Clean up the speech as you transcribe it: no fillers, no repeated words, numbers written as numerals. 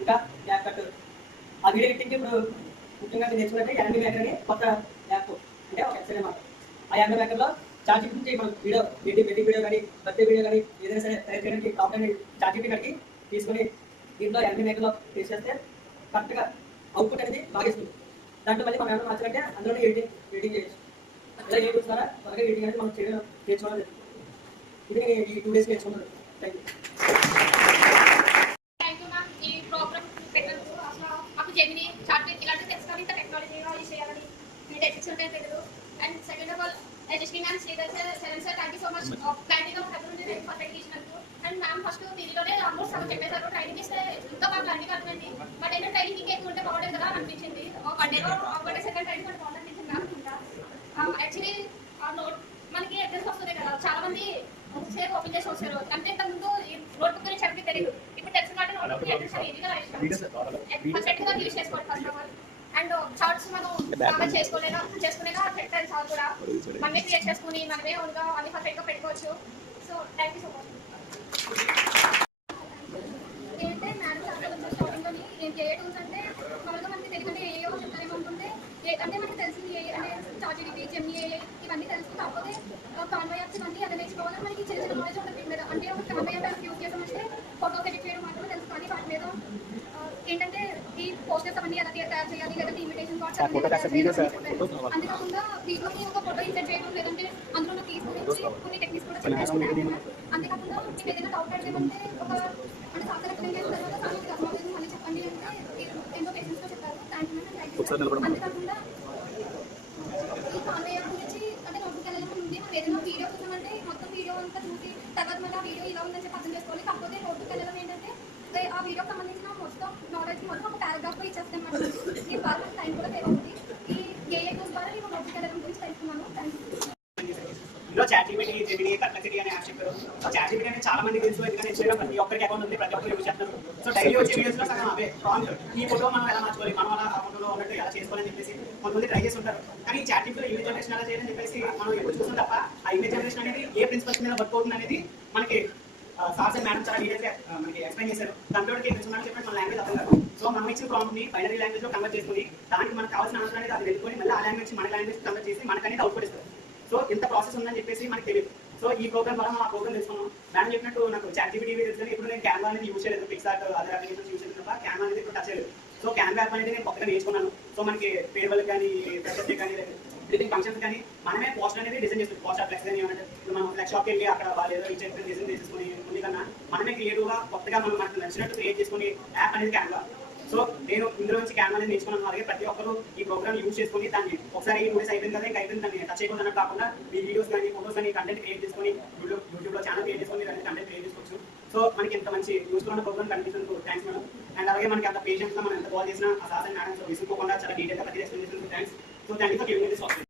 ఇంకా app cut. ఆ video ఎడిటింగ్కి ఇప్పుడు ముఖ్యంగా నేర్చుకున్నట్టే యాండీ మేకర్ అని కొత్త యాప్, అంటే ఒక వెబ్సైట్ అన్నమాట. ఆ యాండీ మేకర్లో చాట్ జీపీటీ మనం వీడియో వెడ్డింగ్ వీడియో కానీ బర్త్డే వీడియో కానీ ఏదైనా సరే తయారు చేయడానికి కావాలని చాట్ జీపీటీ కడిగి తీసుకొని దీంట్లో యాండీ మేకర్లో ఫేస్ చేస్తే కరెక్ట్గా అవుట్పుట్ అనేది బాగా ఇస్తుంది. దాంట్లో మళ్ళీ మనం ఏమైనా మార్చాలంటే అందులోనే ఎడిటింగ్ చేయొచ్చు. ఇలా యూట్యూబ్ ద్వారా త్వరగా ఎడిటింగ్ అనేది మనం చేయడం నేర్చుకోవాలి. ఇది నేను ఈ 2 days నేర్చుకున్నాను. Thank you. ఈ ప్రోగ్రామ్ పెట్టినందుకు అసలు మాకు జెమిని చాట్ ఇలాంటివి తెలుసుకోవాలి, ఇంత టెక్నాలజీగా యూజ్ చేయాలని నేను ఎక్స్పెక్ట్ తెలియదు. And second of all Yashasvi ma'am, Sridhar sir, seven sir, thank you so much. Planning దగ్గర పర్ఫెక్ట్ ఇచ్చినందుకు. అండ్ మ్యామ్ ఫస్ట్ వీడియోనే ఆల్మోస్ట్ సగం చెప్పేశారు. ట్రైనింగ్ ఇస్తే ఇంకా మాకు ప్లానింగ్ అర్థమైంది. బట్ ఏంటంటే ట్రైనింగ్ ఇంకా ఎక్కువ ఉంటే బాగుంటుంది కదా అని అనిపించింది. వన్ డే సెకండ్ ట్రైనింగ్ అంటే బాగుంటుంది అనిపించింది మ్యామ్. ఇంకా యాక్చువల్లీ ఆ నోట్ మనకి ఎగ్జామ్స్ వస్తుంది కదా, చాలా మంది సేపు ఓపెన్ చేసి వస్తారు. అంటే ఇంతకుముందు నోట్బుక్ గురించి ఎవరికి తెలియదు. ఇప్పుడు తెలిసిన మాట నోట్బుక్ ఈజీగా పర్ఫెక్ట్గా యూజ్ చేసుకోవాలి first of all. And charts మనం బాగా చేసుకునేగా పెట్టాలి. చార్ట్ కూడా మనమే క్రియేట్ చేసుకుని మనమే ఓన్గా అన్ని పర్ఫెక్ట్గా పెట్టుకోవచ్చు. So thank you so much. ఏంటంటే మేడం చాలా స్టార్టింగ్లో నేను ఏ టూల్స్ అంటే మామూలుగా మనకి తెలియకుంటే ఏవో చెప్తారేమో అనుకుంటే అంటే మనకి తెలిసింది అంటే చాట్ జీపీటీ, జెమిని ఇవన్నీ తెలుసు. కాకపోతే కాన్వాయ్ యాప్స్ ఇవన్నీ అది నేర్చుకోవాలని మనకి చిన్న చిన్న నాలెడ్జ్ ఉంటుంది వీటి మీద. అంటే ఒక కాన్వాయ్ యాప్ యూజ్ చేసామంటే ఫోటోస్ ఎడిట్ చేయడం మాత్రమే తెలుసు. కానీ వాటి మీద ఏంటంటే ఈ పోస్టర్స్ అవన్నీ ఎలా తయారు చేయాలి, లేదంటే ఇన్విటేషన్ కార్డ్స్ అంతేకాకుండా వీటిలోకి ఒక ఫోటో ఇన్సర్ట్ చేయడం, లేదంటే అందులో కీస్ గురించి కొన్ని టెక్నిక్స్ కూడా చెప్పారు. అంతేకాకుండా మీకు ఏదైనా డౌట్ అడిగేమంటే ఒక అంటే సాఫ్ట్వేర్ ఎక్స్ప్లెయిన్ చేసిన తర్వాత సాఫ్ట్వేర్ మళ్ళీ చెప్పండి అంటే ఎన్నో పేషెంట్స్తో చెప్పారు. Thank you. అంతేకాకుండా ఈ కాన్వే యాప్ గురించి అంటే నోట్బుక్ వెళ్ళడం ఉంది. మనం ఏదైనా వీడియో చూసామంటే మొత్తం వీడియో అంతా చూసి తర్వాత మళ్ళీ ఆ వీడియో ఇలా ఉందని చెప్పి అర్థం చేసుకోవాలి. కాకపోతే నోట్బుక్ వెళ్ళడం ఏంటంటే ఆ వీడియోకి సంబంధించిన మొత్తం నాలెడ్జ్ మొత్తం ఒక పారాగ్రాఫ్ ఇచ్చేస్తాం మనం. ఈ బాగా టైం కూడా సేవ్ అవుతుంది. ఈ ఏఏ టూల్స్ ద్వారా నేను నోట్బుక్ వెళ్ళడం గురించి తెలుసుకున్నాను. Thank you. ఇందులో చాట్ జీపీటీ, జెమిని, పర్ప్లెక్సిటీ అనే యాప్ చెప్పారు. సో చాట్ జీపీటీ అనేది చాలా మంది తెలుసు, ఎందుకంటే ఇన్స్టాగ్రామ్ ప్రతి ఒక్కరికి అకౌంట్ ఉంది, ప్రతి ఒక్కరు యూజ్ చేస్తారు. సో డైలీ వచ్చే వీడియోస్లో సగం అవే ప్రాంప్ట్, ఈ ఫోటో మనం ఎలా మార్చుకోవాలి, మనం అలా ఆ ఫోటోలో ఉన్నట్టు ఎలా చేసుకోవాలని చెప్పేసి కొంతమంది ట్రై చేసి ఉంటారు. కానీ చాట్ జీపీటీలో ఇమేజ్ జనరేషన్ ఎలా చేయాలని చెప్పేసి మనం ఎప్పుడు చూస్తాం తప్ప ఆ ఇమేజ్ జనరేషన్ అనేది ఏ ప్రిన్సిపల్స్ మీద వర్క్ అవుతుంది అనేది మనకి సార్స్ అండ్ మేడం చాలా డీటెయిల్గా మనకి ఎక్స్ప్లెయిన్ చేశారు. కంప్యూటర్కి ప్రిన్సిపల్ చెప్పి మన లాంగ్వేజ్ అర్థం కాదు. సో మనం ఇచ్చిన ప్రాంప్ట్ ని బైనరీ లాంగ్వేజ్ లో కన్వర్ట్ చేసుకుని దానికి మనకు కావాల్సిన ఆన్సర్ అనేది అది వెళ్ళుకొని మళ్ళీ ఆ లాంగ్వేజ్ మన లాంగ్వేజ్ కన్వర్ట్ చేసి మనకు అనేది అవుట్పుట్ ఇస్తారు. సో ఇంత ప్రాసెస్ ఉందని చెప్పేసి మనకు తెలియదు. సో ఈ ప్రోగ్రామ్ ద్వారా మనం ఆ ప్రోగ్రామ్ తెలుసుకున్నాం. మేడం చెప్పినట్టు నాకు చాట్ జీపీటీ తెలుసు, ఇప్పుడు నేను క్యాన్వా అనేది యూజ్ చేయలేదు, పిక్సార్ట్ అదర్ అప్లికేషన్స్ యూజ్ చేయలేదు తప్ప క్యాన్వా అనేది ఇప్పుడు టచ్ చేయలేదు. సో క్యాన్వా యాప్ అనేది నేను కొత్తగా నేర్చుకున్నాను. సో మనకి పేరువల్ కానీ ప్రొజెక్ట్ కానీ ఎడిటింగ్ ఫంక్షన్స్ కానీ మనమే పోస్ట్ అనేది డిజైన్ చేస్తుంది. పోస్ట్ ఫ్లెక్స్ కానీ ఏమంటే మనం ఫ్లెక్స్ షాప్కి వెళ్ళి అక్కడ వాళ్ళు ఏదో ఇచ్చేసి డిజైన్ చేసుకుని ఉంది కన్నా మనమే క్రియేటివ్గా కొత్తగా మనం మనకు నచ్చినట్టు క్రియేట్ చేసుకుని యాప్ అనేది క్యాన్వా. సో నేను ఇందులో నుంచి క్యాన్వా అనేది నేర్చుకున్నాను. అలాగే ప్రతి ఒక్కరు ఈ ప్రోగ్రామ్ యూజ్ చేసుకుని దాన్ని ఒకసారి 2 days అయిపోయింది కదా ఇంకా అయిపోయింది దాన్ని టచ్ అయిపోతున్నట్టు కాకుండా మీ వీడియోస్ కానీ ఫోటోస్ కానీ కంటెంట్ క్రియేట్ చేసుకుని యూట్యూబ్లో ఛానల్ క్రియేట్ చేసుకుని దాన్ని కంటెంట్ క్రియేట్ చేసుకోవచ్చు. సో మనకి ఎంత మంచి యూస్ఫుల్ ఉన్న ప్రోగ్రామ్ కనిపించినందుకు థ్యాంక్స్ మేడం. అండ్ అలాగే మనకి అంత పేషెంట్గా మనం ఎంత కాల్ చేసినా ఆ సార్ అండ్ మేడం విసుక్కోకుండా చాలా డీటెయిల్గా ప్రతి ఎక్స్ప్లెయిన్ చేసినందుకు thanks. So thank you for giving this opportunity.